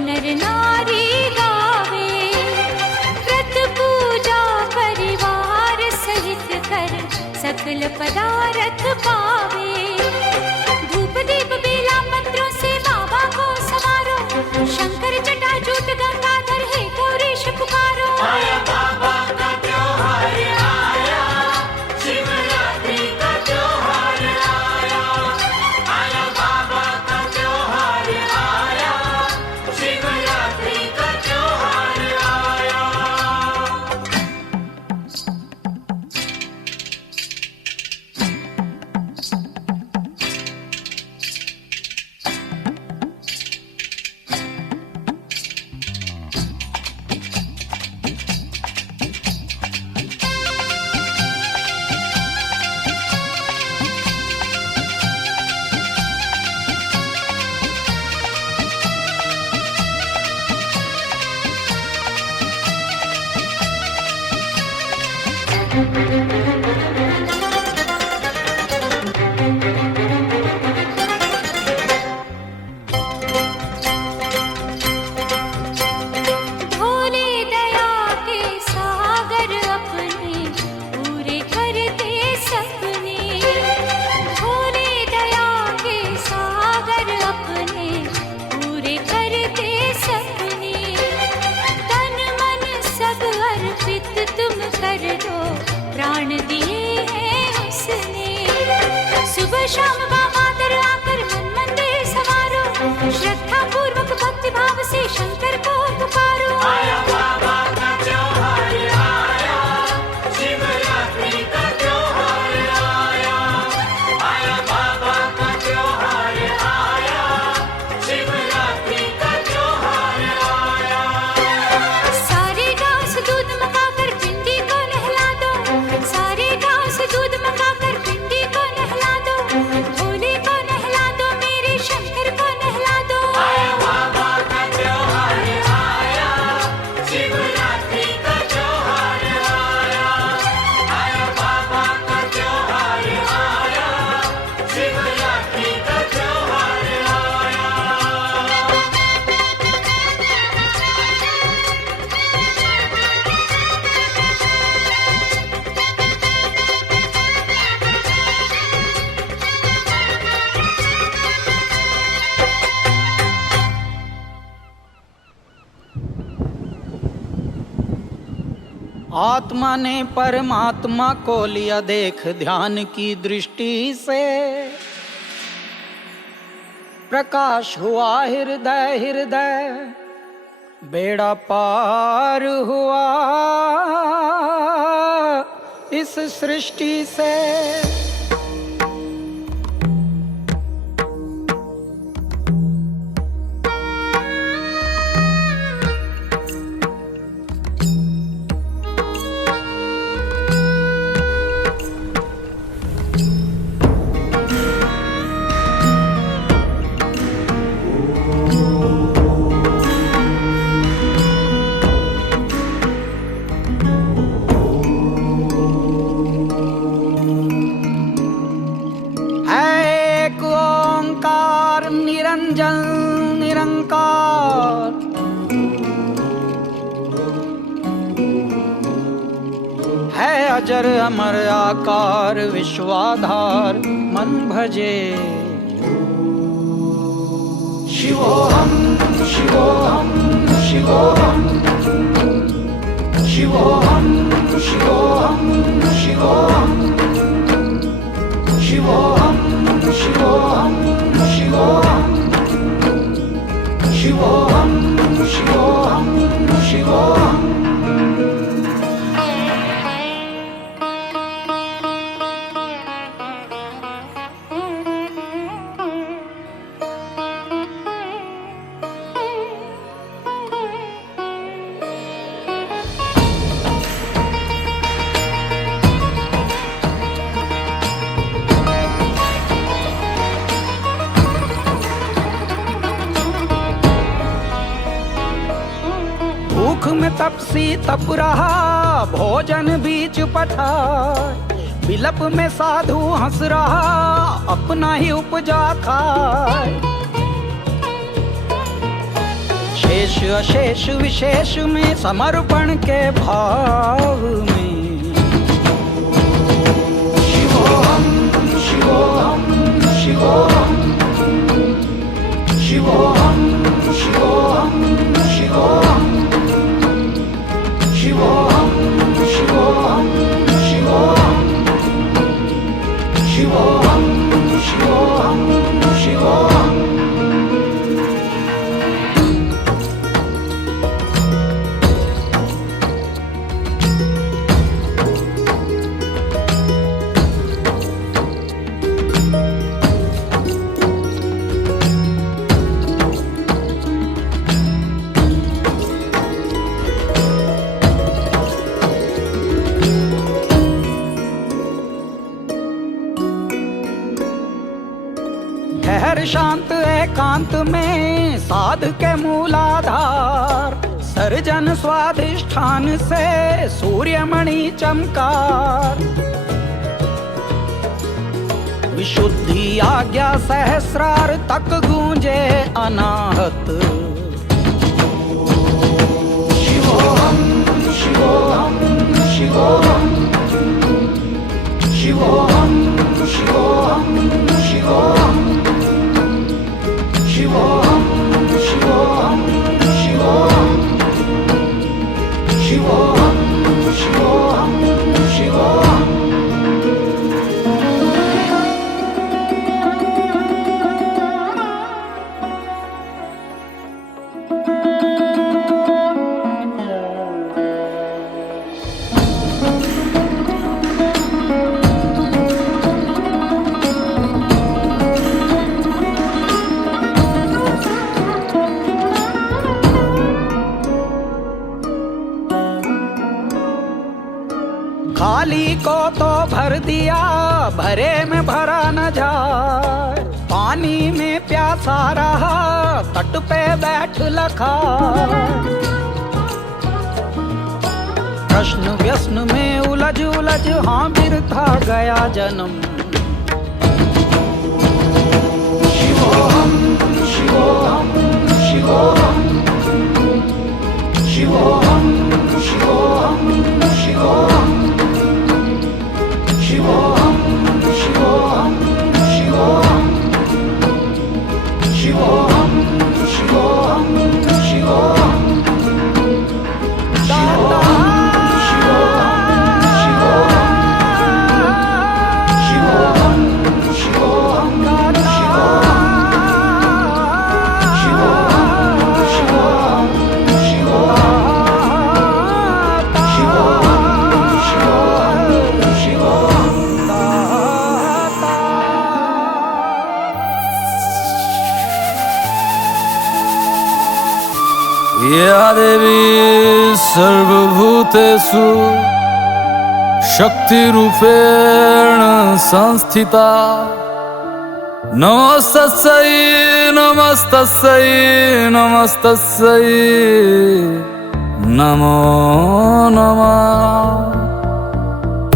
नर नारी गावे, व्रत पूजा परिवार सहित कर सकल पदार्थ पावे। धूप दीप बेला मंत्रों से बाबा को सवारो, शंकर जटाजूट गंगाधर है गौरीश पुकारो। आया बाबा का त्योहार आया, शिवरात्रि का त्योहार आया। आया बाबा का त्योहार आया, शिवरात्रि का त्योहार आया। भोले दया के सागर अपने पूरे करते सपने। भोले दया के सागर अपने पूरे करते सपने। तन मन सब अर्पित तुम कर दो, प्राण दिए हैं उसने। सुबह शाम बाबा दर आकर मन मंदिर सवारो, श्रद्धा पूर्वक भक्ति भाव से शंकर को पुकारो। आया बाबा का त्योहार आया, शिवरात्रि का त्योहार आया। आया बाबा का त्योहार आया, शिवरात्रि का त्योहार आया। सारे गांव से दूध मंगाकर पिंडी को नहला दो, सारे गांव से दूध मंगाकर पिंडी को नहला दो। भोले को नहला दो, मेरे शंकर को नहला दो। आया बाबा का त्योहार आया, शिवरात्रि का त्योहार आया। आया बाबा का त्योहार आया, शिवरात्रि का त्योहार आया। आत्मा ने परमात्मा को लिया देख ध्यान की दृष्टि से। प्रकाश हुआ हृदय हृदय, बेड़ा पार हुआ इस सृष्टि से। एक ओंकार निरंजन निरंकार, है अजर अमर आकार विश्वाधार मन भजे। शिवोहम शिवोहम शिवोहम शिवोहम शिवोहम शिवोहम शिवोहम शिवोहम शिवोहम शिवोहम शिवोहम शिवोहम। भूख में तपसी तप रहा, भोजन बीच पठार। बिलप में साधु हंस रहा, अपना ही उपजा खाए। शेष अशेष विशेष में समर्पण के भाव में शिवोहम शिवोहम शिवोहम शिवोहम शिवोहम शिवोहम शिवोहम शिवोहम शिवोहम शिवोहम शिवोहम शिवोहम। ठहर शांत एकांत में साध के मूलाधार, सर्जन स्वाधिष्ठान से सूर्यमणि चमकार। विशुद्धि आज्ञा सहस्रार तक गूंजे अनाहत। शिवोहम शिवोहम शिवोहम शिवोहम शिवोहम शिवोहम शिवोहम शिवोहम शिवोहम शिवोहम शिवोहम शिवोहम। खाली को तो भर दिया, भरे में भरा न जाए। पानी में प्यासा रहा, तट पे बैठ लखा। प्रश्न व्यसन में उलझ उलझ हाँ बिरथा गया जन्म। शिवोहम शिवोहम शिवोहम शिवोहम शिवोहम शिवोहम शिवोहम शिवोहम शिवोहम शिवोहम शिवोहम शिवोहम दाता शिवोहम शिवोहम शिवोहम शिवोहम या देवी सर्वभूतेषु शक्तिरूपेण संस्थिता। नमस्तस्यै नमस्तस्यै नमस्तस्यै नमो नमः।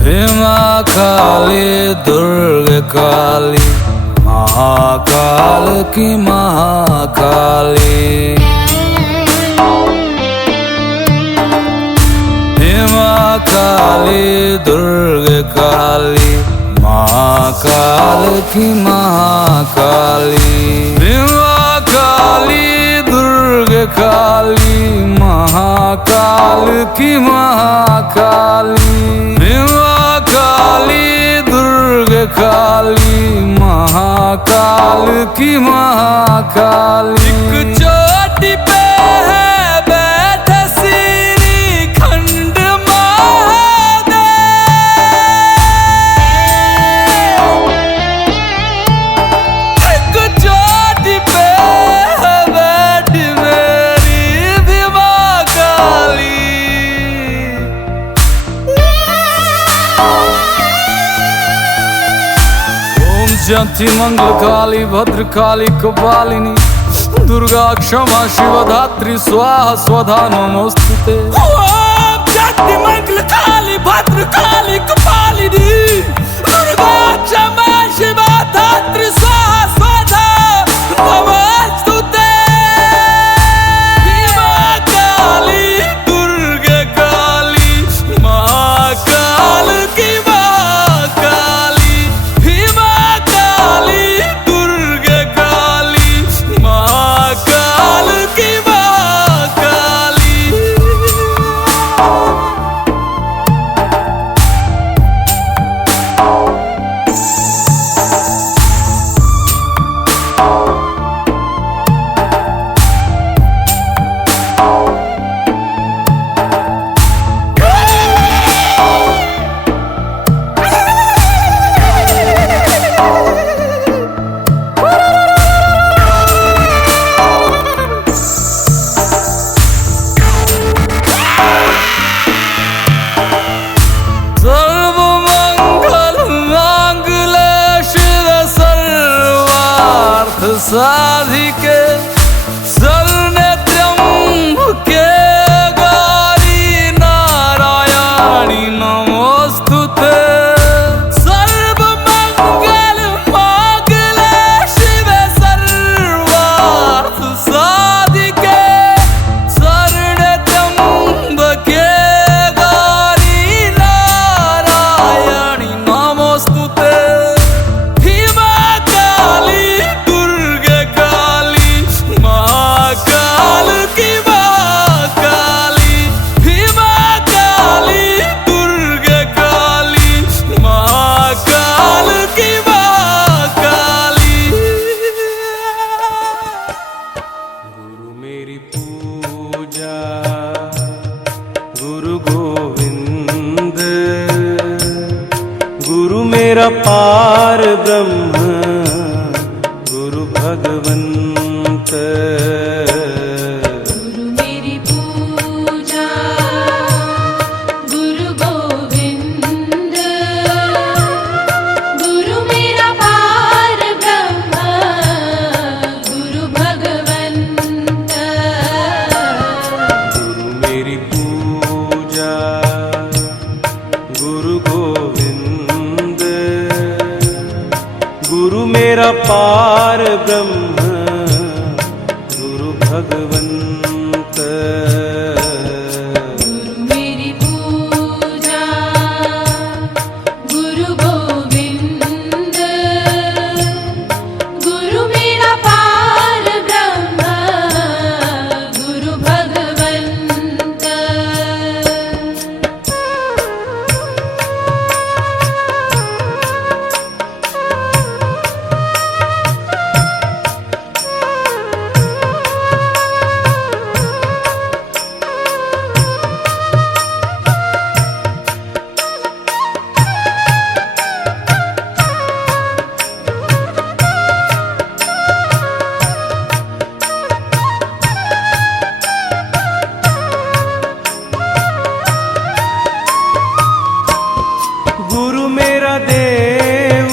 भीमा काली दुर्गा काली महाकाल की महाकाली। काली दुर्गा काली महाकाल की महाकाली। भीमा काली दुर्गा काली महाकाल की महाकाली। भीमा काली दुर्गा काली महाकाल की महाकाली। एक चोटी पे है बैठे श्री खंड जयंती मंगल काली भद्र काली कपालिनी दुर्गा क्षमा शिवधात्री स्वाहा स्वधा नमोस्तुते। जयंती मंगल काली भद्र काली कपालिनी दुर्गा क्षमा शिवधात्री स्वाहा स्वधा नमोस्तुते। साधिके शरण्यत्र्यम्बके गौरी नारायणी नमोस्तुते सर्वमंगल मांगल्ये शिवे सर्वार्थ साधिके शरण्यत्र्यम्बके गौरी नारायणी नमोस्तुते भीमा काली दुर्गे काली महाकाल की महाकाली भीमा काली दुर्गे काली महाकाल की महाकाली। गुरु मेरी पूजा गुरु गोविंद गुरु मेरा पार ब्रह्म गुरु भगवंत गुरु मेरी पूजा गुरु गोविंद गुरु मेरा पार ब्रह्म गुरु भगवंत गुरु मेरी पूजा गुरु गोविंद गुरु मेरा पार ब्रह्म गुरु भगवंत गुरु मेरी पूजा गुरु गोविंद गुरु मेरा पार ब्रह्म गुरु भगवंत। गुरु मेरा देव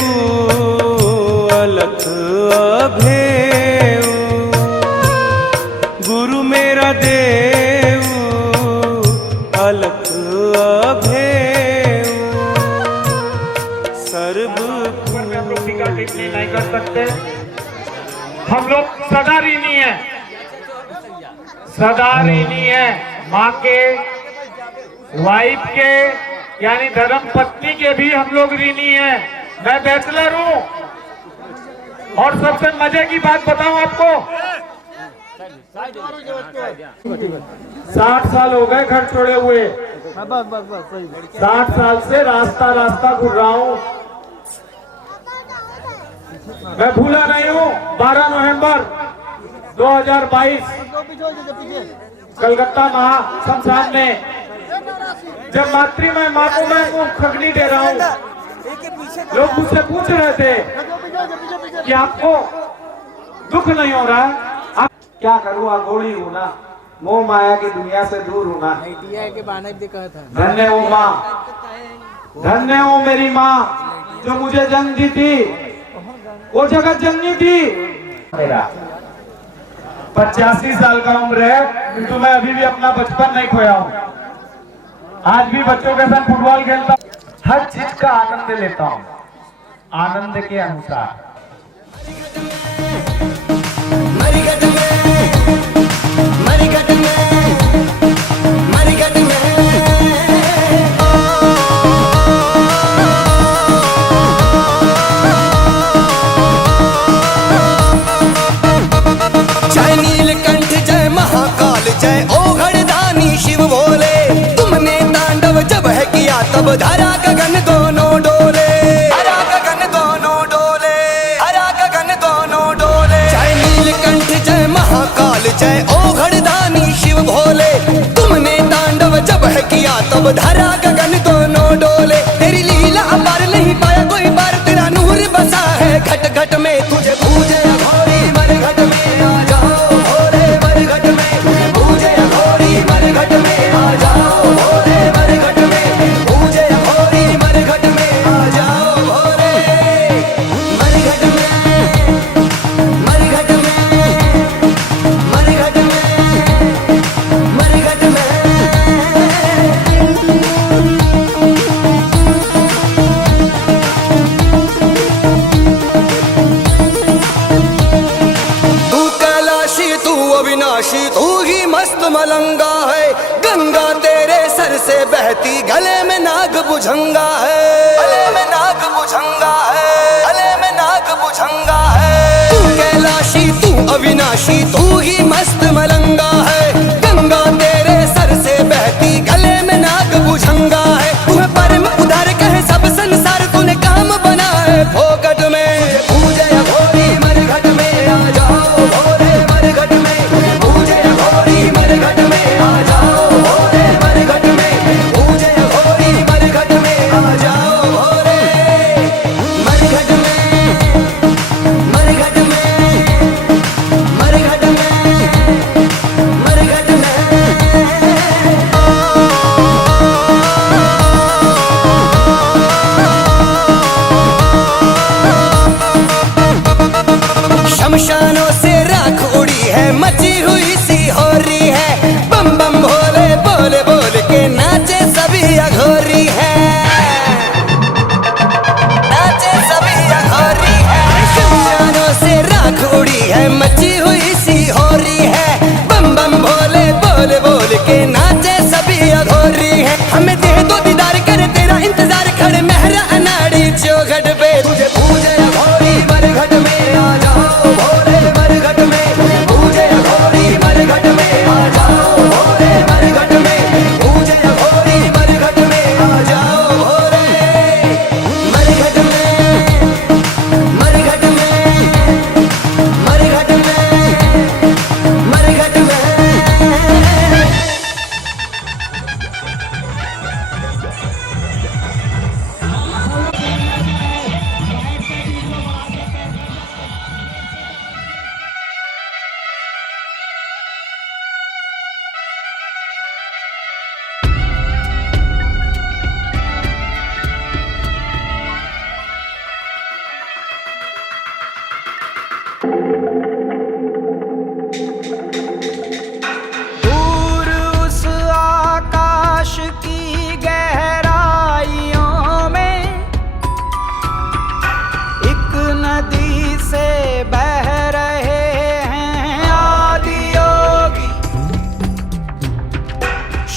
अलख अभेव गुरु मेरा देव अलख अभेव सर्व में हम लोग टीका टिप्पणी नहीं कर सकते। हम लोग सदा ऋणी है, सदा ऋणी है माँ के, वाइफ के, यानी धर्म पत्नी के भी हम लोग ऋणी हैं। मैं बैचलर हूँ और सबसे मजे की बात बताऊं आपको, 60 साल हो गए घर छोड़े हुए, 60 साल से रास्ता घूर रहा हूँ। मैं भूला नहीं हूँ 12 नवंबर 2022 कलकत्ता महाशमशान में जब मातृमय माँ को मैं खगनी दे रहा हूँ, लोग मुझसे पूछ रहे थे कि आपको दुख नहीं हो रहा है। आप क्या करूँ, अघोड़ी हूँ ना, मोह माया की दुनिया से दूर हूँ ना। धन्य हो माँ, धन्य हो मेरी माँ जो मुझे जन्म दी थी, वो जगत जननी थी। मेरा 85 साल का उम्र है किंतु मैं अभी भी अपना बचपन नहीं खोया हूँ। आज भी बच्चों के साथ फुटबॉल खेलता हूँ, हर चीज का आनंद लेता हूँ, आनंद के अनुसार। मरिगट में जय नीलकंठ जय महाकाल जय ओघड़दानी शिव भोले, तुमने तांडव जब है किया तब धरा गगन दोनों डोले, धरा गगन दोनों डोले, धरा गगन दोनों डोले। जय नीलकंठ जय महाकाल जय ओघड़दानी शिव भोले, तुमने तांडव जब है किया तब धरा गगन दोनों डोले। तेरी लीला अपार नहीं पाया कोई बार, तेरा नूर बसा है घट घट में, तुझे पूजे अघोरी मर घट में आ जाओ भोले, मर घट में तुझे पूजे अघोरी मर घट में आ जाओ भोले, मर घट में पूजे अघोरी मर घट में आ जाओ भोले, मर घट में मस्त मलंगा है। गंगा तेरे सर से बहती, गले में नाग बुझंगा है, गले में नाग बुझंगा है, गले में नाग बुझंगा है। तू कैलाशी तू अविनाशी तू ही मस्त मलंगा है। गंगा तेरे सर से बहती, गले में नाग बुझंगा है। तुम्हें परम उदार कहे सब संसार, तूने काम बना है फोकट में। पूजे अघोरी मरघट में आ जाओ भोले मरघट में, पूजे अघोरी मरघट में आ जाओ भोले मरघट में, पूजे अघोरी मरघट में आ जाओ भोले मरघट में, मरघट में, मरघट में, मरघट में। शमशानों से राख उड़ी है, मची हुई सी हो रही है। बम बम भोले बोले बोल के नाचे सभी अघोरी है, नाचे सभी अघोरी है। शमशानों से राख उड़ी है, मची हुई सी हो रही है। बम बम भोले बोले बोल के नाचे सभी अघोरी है। हमें दे दो दीदार करे तेरा इंतजार, खड़े मेहरा अनाड़ी चौखट पे। तुझे पूजे अघोरी मरघट में आ जाओ भोले मरघट में, पूजे अघोरी मरघट में आ जाओ भोले मरघट में, पूजे अघोरी मरघट में आ जाओ भोले मरघट में, मरघट में, मरघट में, मरघट में। दूर उस आकाश की गहराइयों में एक नदी से बह रहे हैं आदि योगी।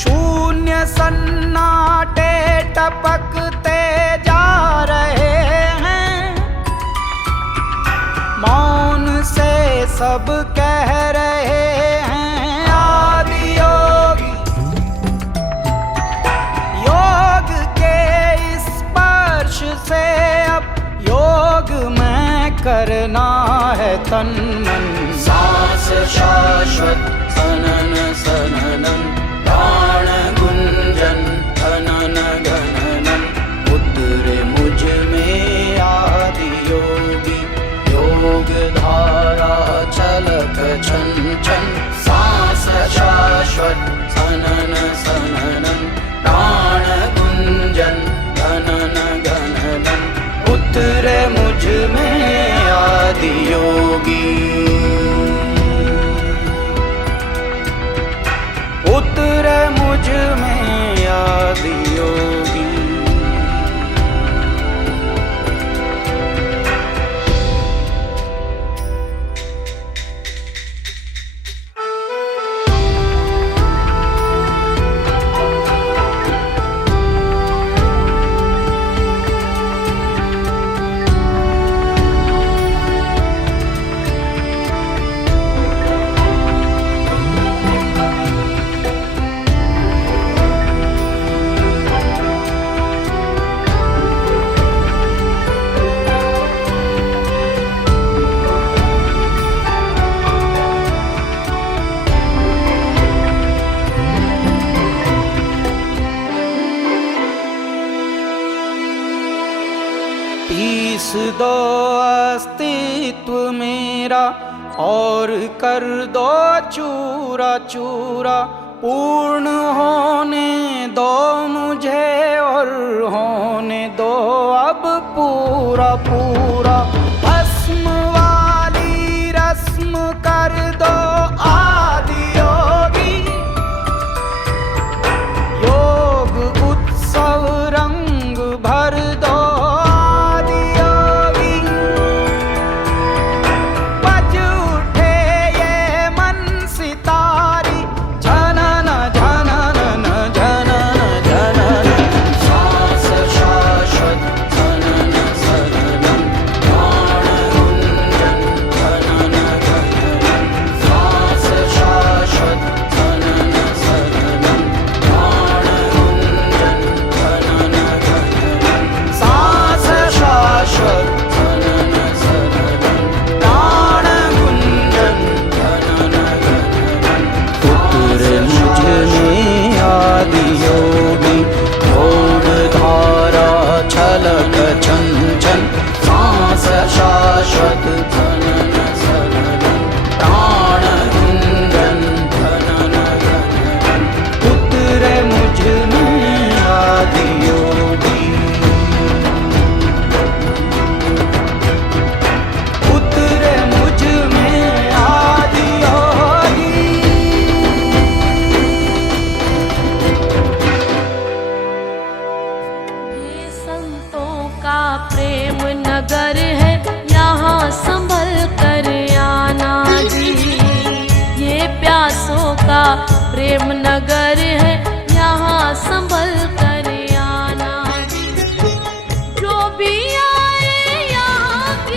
शून्य सन्नाटे टपकते जा रहे हैं, मौन से सब कह रहे हैं आदि योगी। योग के स्पर्श से अब योग में करना है तन मन। सांस शाश्वत सनन सननन, प्राण गुंजन धनन गणनन। उतरे मुझ में आदि योगी, योग धारा चलक छन छन। सांस शाश्वत सनन सननन, प्राण गुंजन धनन गणनन। उतरे मुझ में आदि योगी, उतरे मुझ में आदि योगी। पीस दो अस्तित्व मेरा और कर दो चूरा चूरा। पूर्ण होने दो मुझे और होने दो अब पूरा पूरा। भस्म वाली रस्म कर दो आदि योगी, योग उत्सव रंग भर दो आदि योगी। बज उठे ये मन सितारी, प्रेम नगर है यहाँ संभल कर आना। जो भी आए यहाँ के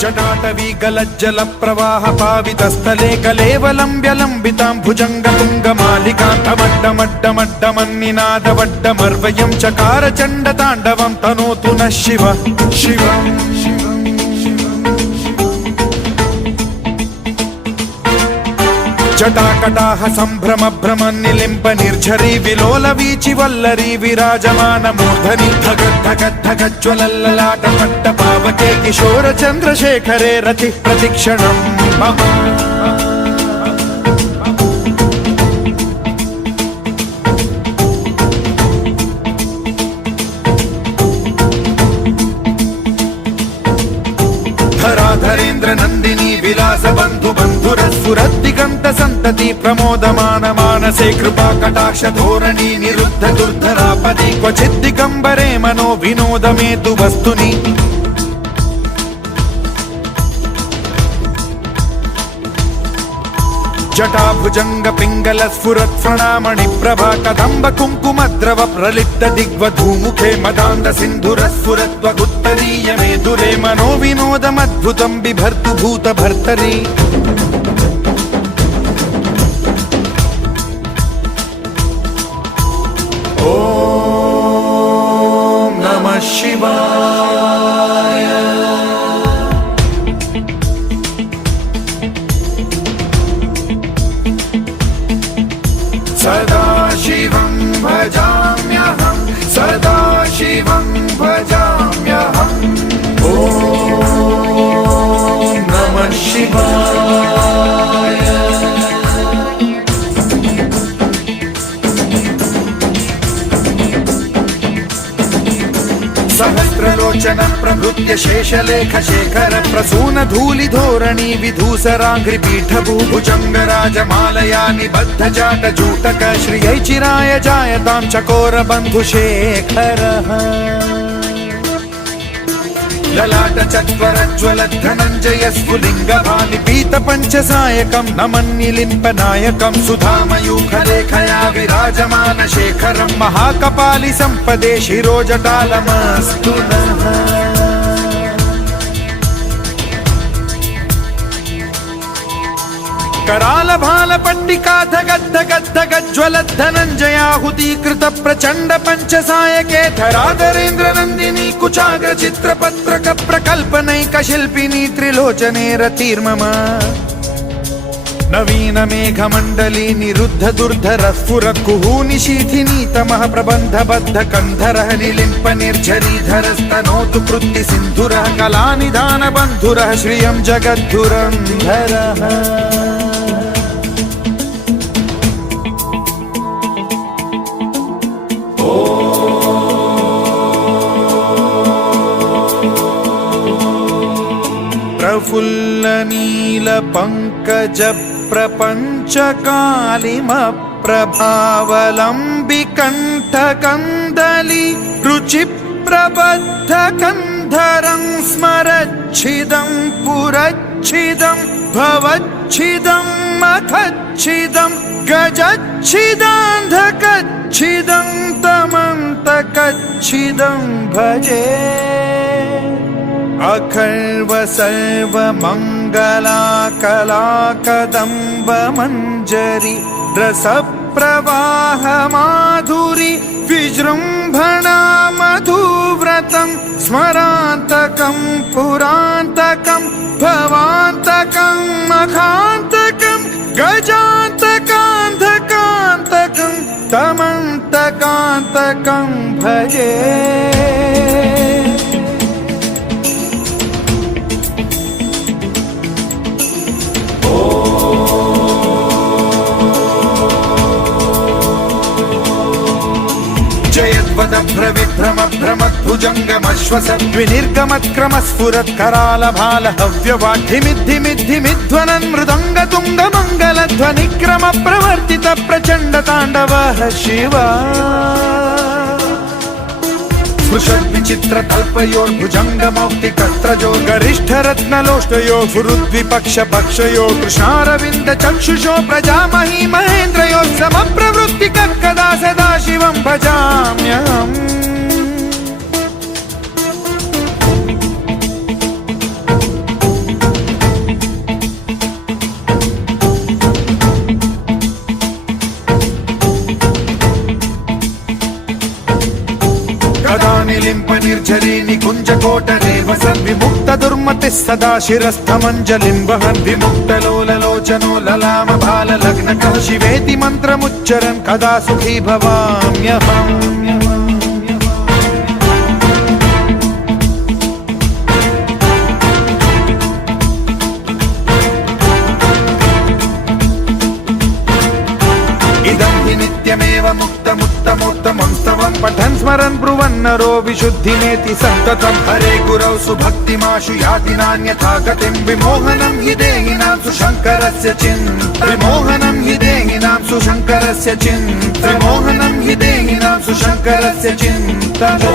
जटाटवी गलज्जल प्रवाह पावितस्थले कलेवलम्ब्यलम्बितां भुजङ्गतुङ्गमालिकान्तमड्डमड्डमड्डमन्निनादवड्डमर्वयं चकार चण्डताण्डवं तनोतु नः शिवः शिवम्। जटाकटाह सम्भ्रम भ्रम निलिम्ब निर्झरी विलोल वीचि वल्लरी विराजमान मूर्धनि धगद्धगद्धगज्ज्वलल्ललाट पट्ट पावके किशोर चन्द्रशेखरे रति प्रतिक्षणं मम। धराधरेन्द्र नन्दिनी विलास बन्धु बन्धुरस्फुरद्दिगन्त सन्तति प्रमोदमान मानसे कृपा कटाक्ष धोरणी निरुद्ध दुर्धरापदि क्वचिद् दिगम्बरे मनो विनोदमेतु वस्तुनि। जटाभुजंग पिंगल स्फुरत् प्रणामणि प्रभा कदम्ब कुङ्कुमद्रव प्रलिप्त दिग्वधूमुखे मदान्ध सिन्धुर स्फुरत्वगुत्तरीय मेधुरे मनो विनोदमद्भुतं बिभर्तु भूत भर्तरि। ॐ नमः शिवाय। सदा शिवं भजाम्यहं सदा शिवं भजाम्यहम्। ॐ नमः शिवाय। सहस्रलोचन प्रभृत्य शेषलेख शेखर प्रसून धूलि धोरणी विधूसराङ्घ्रि पीठभूभुजङ्ग राजमालया निबद्ध जाट जूटक श्रियै चिराय जायतां चकोर बन्धुशेखरः। ललाट चत्वरज्वल धनञ्जय स्फुलिङ्ग भानिपीत पञ्चसायकं नमन्निलिम्प नायकं सुधामयूखलेखया विराजमान शेखरं महाकपालि सम्पदे शिरोजटालमस्तु नः। कराल भाल पट्टिका धगद्ध गद्ध गज्ज्वलत् धनञ्जयाहुतीकृत प्रचण्ड पञ्चसायके धराधरेन्द्र नन्दिनी कुचाग्र चित्रपत्रक प्रकल्पनैक शिल्पिनी त्रिलोचने रतिर्मम। नवीन मेघमण्डली निरुद्ध दुर्धर स्फुर कुहूनि शीथिनी तमः प्रबन्ध बद्ध कन्धरः निलिम्प निर्झरीधर स्तनोतु कृत्ति सिन्धुरः कलानिधान बन्धुरः श्रियं जगद्धुरन्धरः। प्रफुल्ल नील पंकज प्रपंच कालिम प्रभावलंबि कंठ कंदली रुचि प्रबद्ध कंधरं स्मरच्छिदं पुरच्छिदं भवच्छिदं मखच्छिदं गजच्छिदान्धकच्छिदं तमन्तकच्छिदं भजे। अखर्व सर्व मंगला कला कदम्ब मंजरी रस प्रवाह माधुरी विजृंभणा मधुव्रतं स्मरान्तकं पुरान्तकं भवान्तकं मखान्तकं गजान्तकान्धकान्तकं तमन्तकान्तकं भजे। भ्रविभ्रम भ्रमद्भुजङ्गमश्वसद्विनिर्गमत्क्रम स्फुरत् कराल भाल हव्यवाद्धिमिद्धिमिद्धिमिध्वनन् मृदङ्ग तुङ्ग मङ्गल ध्वनिक्रम प्रवर्तित प्रचण्ड ताण्डवः शिवा। स्पृशद्विचित्र तल्पयोर्भुजङ्गमौक्तिकस्त्रजो गरिष्ठरत्नलोष्टयो गुरुद्विपक्ष पक्षयो कृष्णारविन्द चक्षुषो प्रजामहि महेन्द्रयो समप्रवृत्तिकः कदा सदा शिवं भजाम्यहम् निलिम्प निर्झरी निकुञ्ज कोटरे वसन् विमुक्त दुर्मतिः सदा शिरस्थमञ्जलिं वहन् विमुक्त लोललोचनो ललाम भाल लग्नकः शिवेति मन्त्रमुच्चरन् कदा सुखी भवाम्यहम् इदं हि नित्यमेव मुक्तमुत्तमोत्तमं स्तवं पठन् स्मरन् ब्रुवन् नरो विशुद्धिमेति सन्ततं हरे गुरौ सुभक्तिमाशु याति नान्यथा गतिं विमोहनं हि देहिनां सुशङ्करस्य विमोहनं हि देहिनां सुशङ्करस्य विमोहनं हि देहिनां सुशङ्करस्य चिन्तनो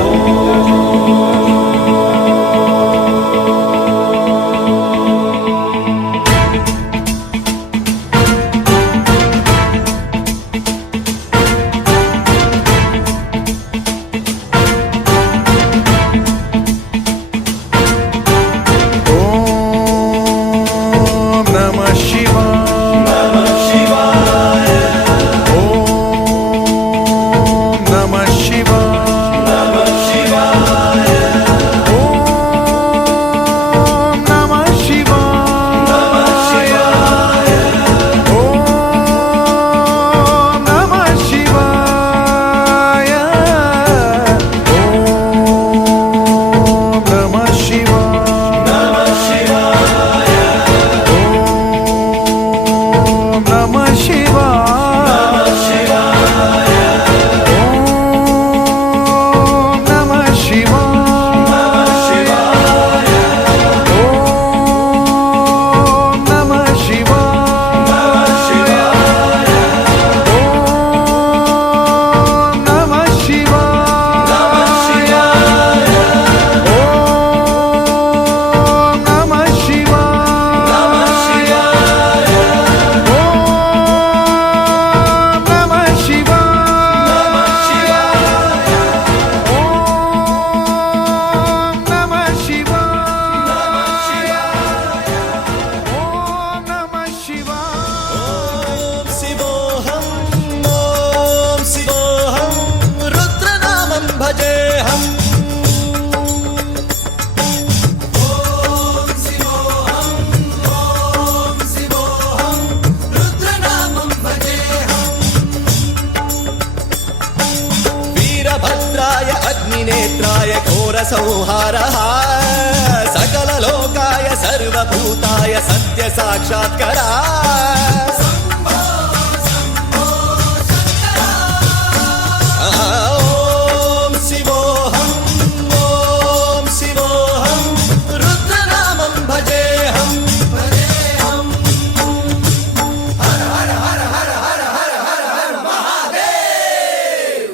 नेत्राय घोरसंहारः सकललोकाय सर्वभूताय सत्यसाक्षात्कारः ॐ शिवोऽहम् ॐ शिवोऽहम् रुद्रनामं भजेऽहम् हर हर हर हर हर हर हर हर महादेव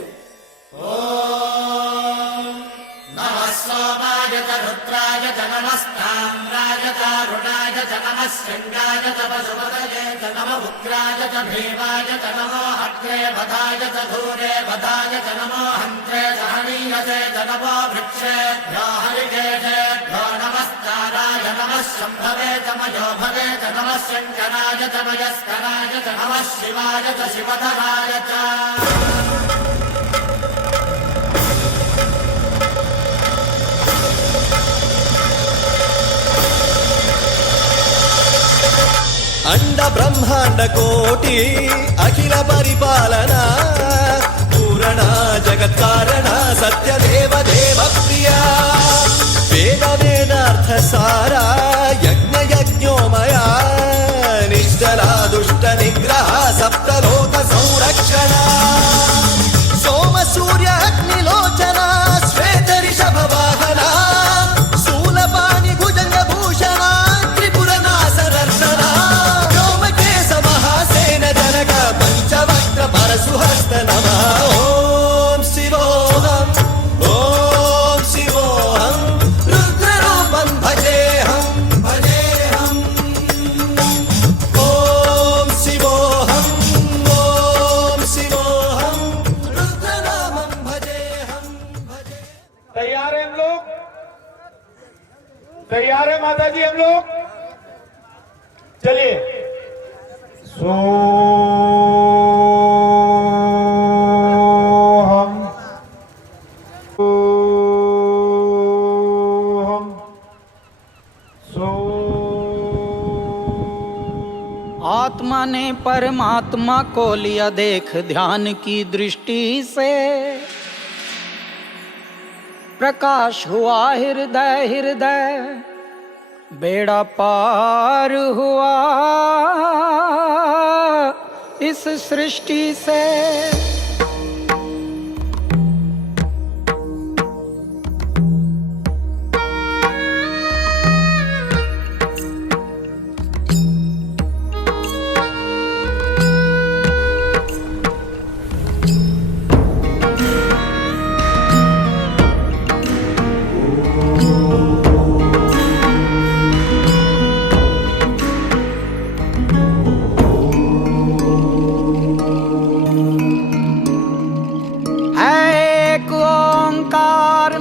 रुद्राय च नमस्ताम्राय च रुणाय च नमः शृङ्गाय च पशुपतये च नमः उग्राय च भीमाय च नमो हत्रे वधाय च धूरे वधाय च नमो हन्त्रे सहनीयसे च नमो वृक्षेभ्यो हरिकेशेभ्यो नमस्काराय नमः शम्भवे च मयोभवे च नमः शङ्कराय च मयस्कराय च नमः शिवाय च शिवधराय च अंड ब्रह्मांड कोटि अखिल परिपालना पूरणा जगत् कारणा सत्य देव देव प्रिया वेद वेदार्थ सारा यज्ञ यज्ञोमया निश्चला दुष्ट निग्रह सप्तलोक संरक्षणा सोम सूर्य अग्निलोचना श्वेत ऋषभ वाहना शूलपाणि भुजंग भूषणा त्रिपुर नासरर्षणा परशुहस्त नमः ॐ शिवोऽहम् ॐ माता जी हम लोग। चलिए आत्मा ने परमात्मा को लिया देख ध्यान की दृष्टि से, प्रकाश हुआ हृदय हृदय, बेड़ा पार हुआ इस सृष्टि से।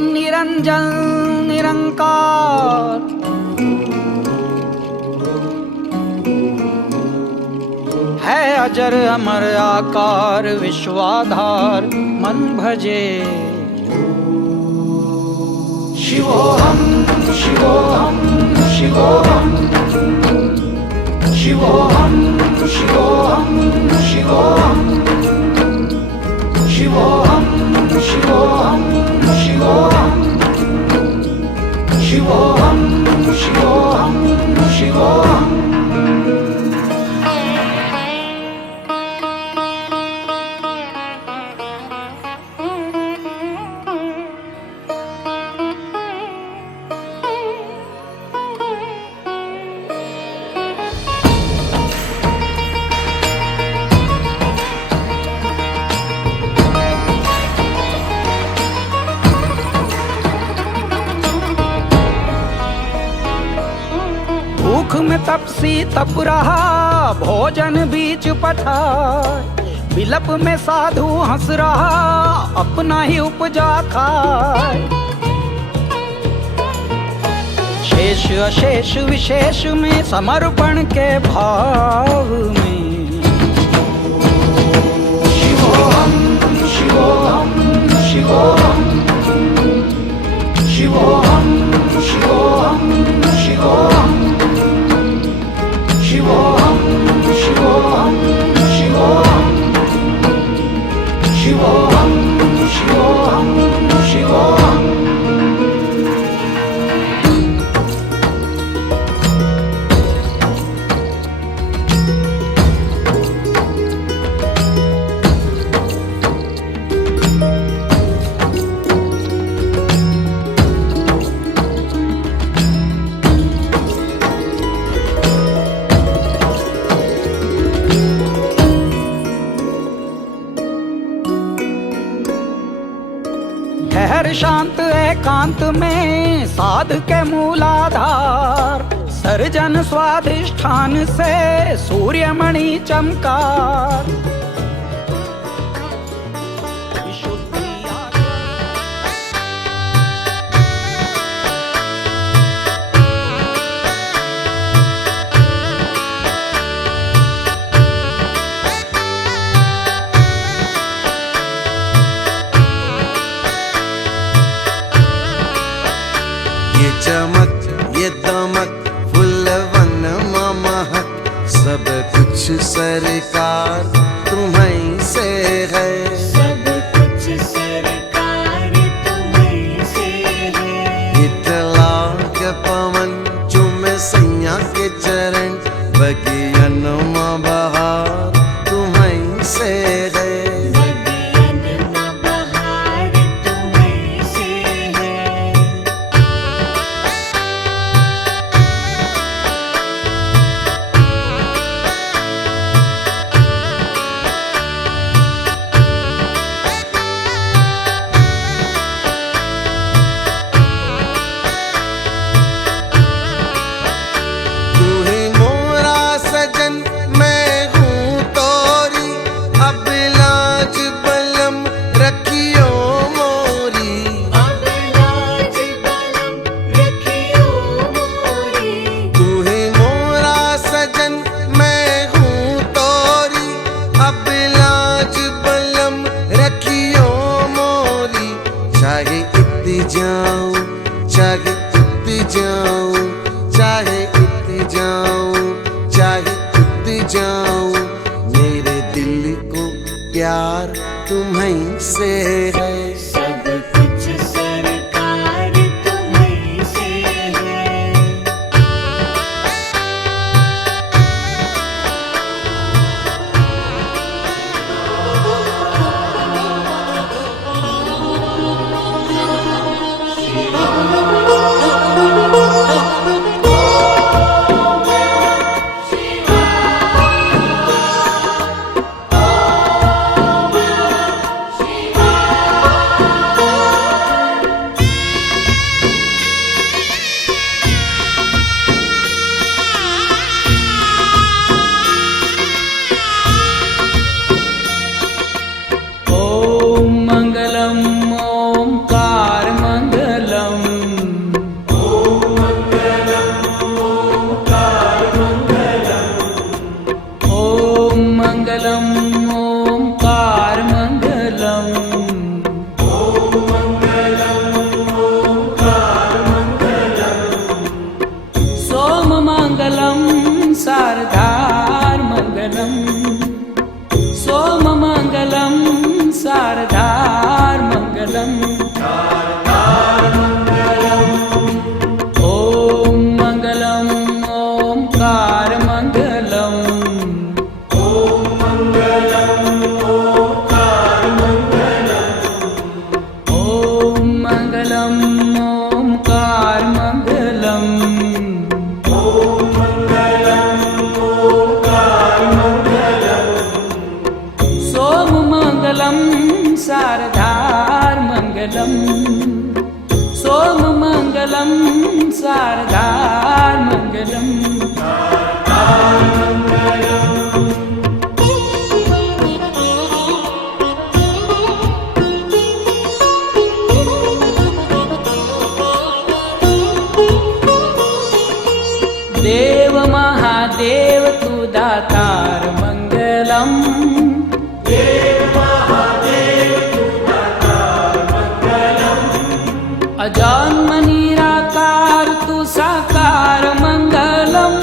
निरंजन निरंकार, है अजर अमर आकार विश्वाधार मन भजे। शिवोहम शिवोहम शिवोहम शिवोहम शिवोहम शिवोहम शिवोहम शिवोहम शिवोहम शिवोहम शिवोहम शिवोहम। भूख में तपसी तप रहा, भोजन बीच पठार, बिलप में साधु हंस रहा, अपना ही उपजा खाए। शेष अशेष विशेष में समर्पण के भाव में। शिवोहम शिवोहम शिवोहम शिवोहम शिवोहम शिवोहम शिवोहम शिवोहम शिवोहम शिवोहम शिवोहम शिवोहम। ठहर शांत एकांत में साध के मूलाधार, सर्जन स्वाधिष्ठान से सूर्यमणि चमकार। ये चमक ये दमक फुलवन महक, सब कुछ सरकार तुम्हीं से है। सब कुछ सरकार तुम्हीं से है। इतला के पवन चुमे सैया के चरण, बगियन में बहार तुम्हीं से है। बगियन में बहार तुम्हीं से है। प्यार तुम्हीं से है। सब कुछ सरकार तुम्हीं से है। ओम मंगलम ओंकार मंगलम। ओम मंगलम ओंकार मंगलम। सोम मंगलम शारदार मंगलम। सोम मंगलम शारदार मंगलम। ओम मंगलम ओंकार मंगलम। ओम मंगलम ओंकार मंगलम। सोम मंगलम शारदार मंगलम। सोम मंगलम शारदार मंगलम। देव महादेव तू दातार मंगलम। अजन्म निराकार तू साकार मंगलम।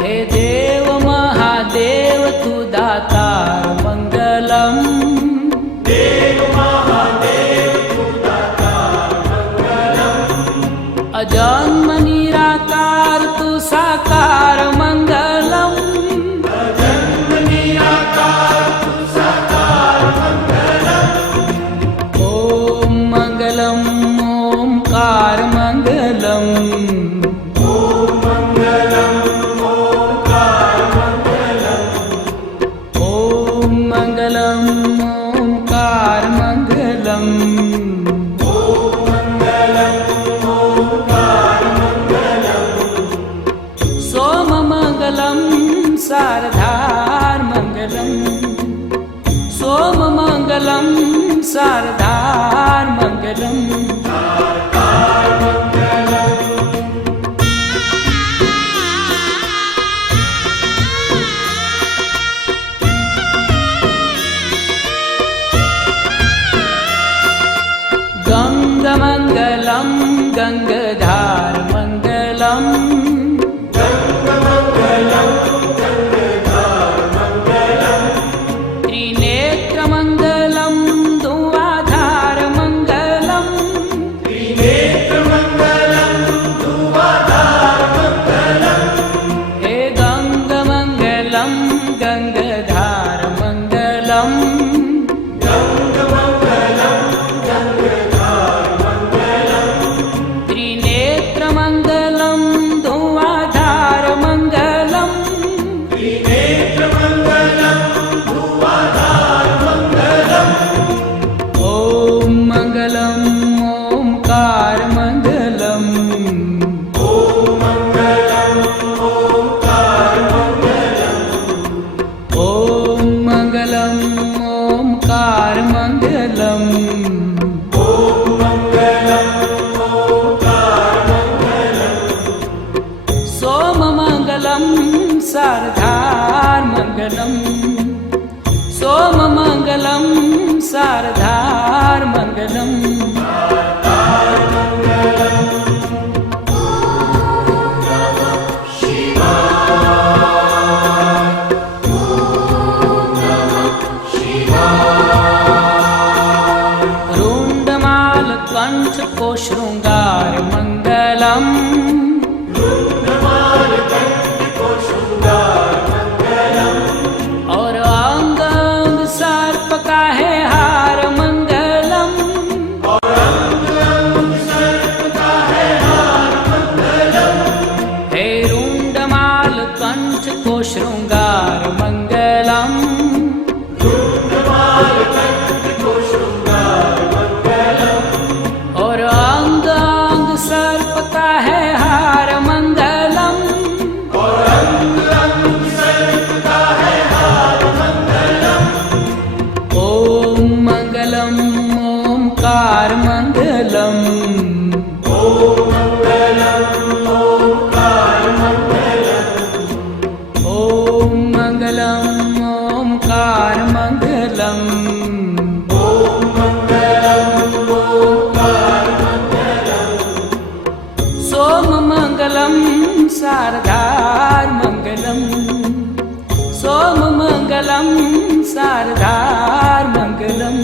हे देव महादेव तू दातार मंगलम। अजन्म निराकार तू साकार मंगलम। ओम मंगलम ओंकार मंगलम। ओम मंगलम ओंकार मंगलम। सोम मंगलम शारदार मंगलम। सोम मंगलम शारदार मंगलम। गंग मंगलम गंगधार मंगलम। त्रिनेत्र मंगलम धुआधार मंगलम। हे गंग मंगलम गंगधार मंगलम। त्रिनेत्र मंगलम धुआधार मंगलम। ओम मंगलम ओंकार मंगलम। ओम मंगलम ओंकार मंगलम। सोम मंगलम शारदार मंगलम। सोम मंगलम शारदार मंगलम। शिवा मंगलम ओम मंगलम ओमकार मंगलम सोम मंगलम शारदार मंगलम सोम मंगलम शारदार मंगलम